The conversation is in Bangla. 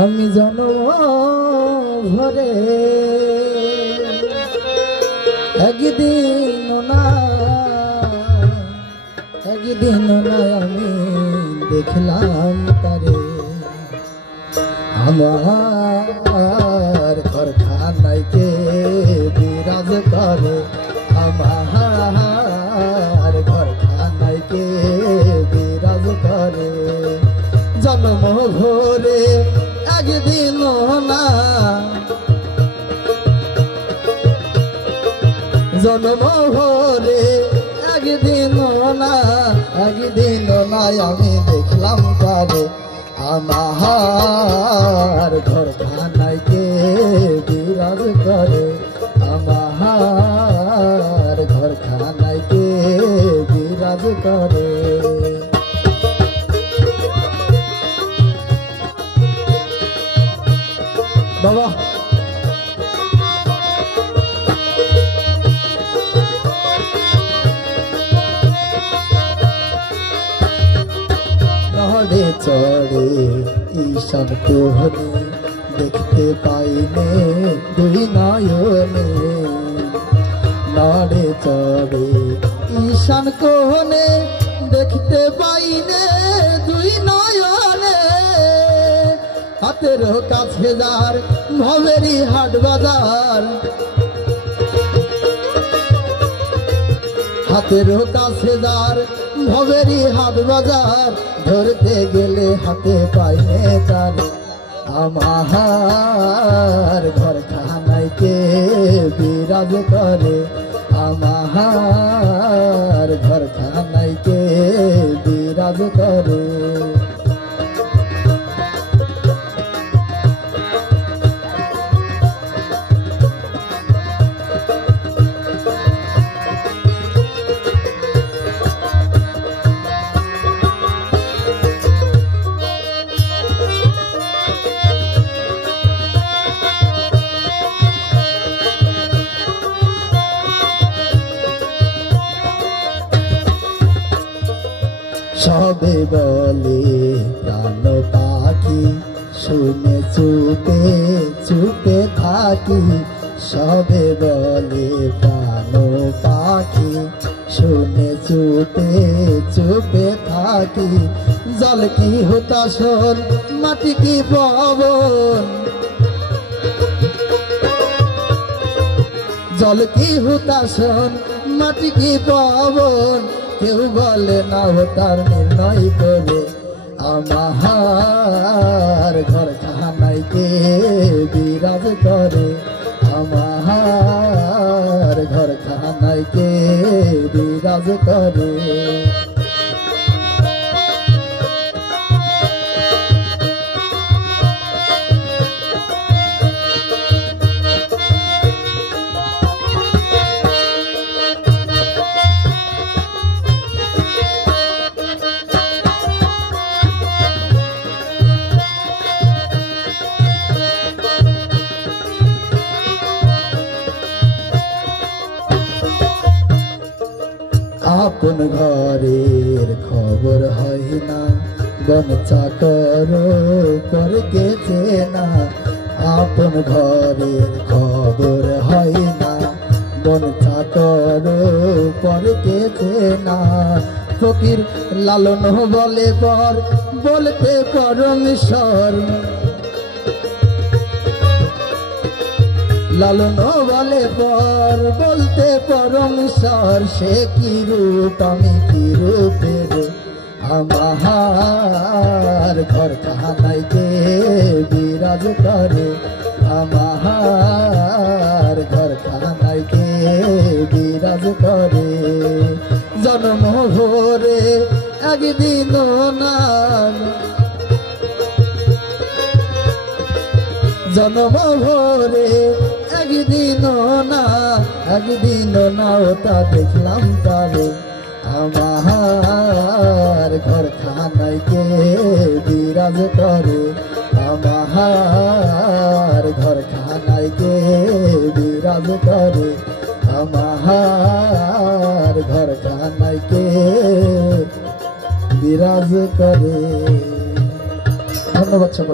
আমি জন্ম ভরে একদিন না আমি দেখলাম তারে আমার ঘরখানায় কে বিরাজ করে আমার ঘরখানায় কে বিরাজ করে জন্ম ভরে একদিন না জন্ম ভরে একদিন না আমি দেখলাম তারে আমার ঘরখানায় কে বিরাজ করে আমার ঘরখানায় কে বিরাজ করে বাবা নহরে চড়ে ঈশান কোহনে দেখতে পাইনে দুই নয়নে নহরে চড়ে ঈশান কোহনে দেখতে পাইনে দুই নয়নে হাতের কাছে যার ভবেরই হাট বাজার হাতের কাছে যার ভবেরই হাট বাজার ধরতে গেলে হাতে পাইনে তার আমার ঘরখানায় কে বিরাজ করে আমার ঘরখানায় কে বিরাজ করে সবে বলে প্রাণ পাখি শুনে চুপে চুপে থাকি সবে বলে প্রাণ পাখি শুনে চুপে চুপে থাকি জল কি হুতাশন মাটি কি পবন জল কি হুতাশন মাটি কি পবন কেউ বলে না তার নির্ণয় করে আমার ঘরখানায় কে বিরাজ করে আমার ঘরখানায় কে বিরাজ করে আপন ঘরের খবর হয় না বন চাকর পর গেছে না আপন ঘরের খবর হয় না বন চাকর পর গেছে না ফকির লালন বলে পর বলতে পরমেশ্বর লালন বলে পর বলতে পরমেশ্বর সে কি রূপ আমি কি রূপের আমার ঘরখানায় কে বিরাজ করে আমার ঘরখানায় কে বিরাজ করে জন্ম ভরে একদিন না জন্ম ভরে একদিন না ওটা দেখলাম তারে আমার ঘরখানায় কে বিরাজ করে আমার ঘরখানায় কে বিরাজ করে আমার ঘরখানায় কে বিরাজ করে। ধন্যবাদ সকল।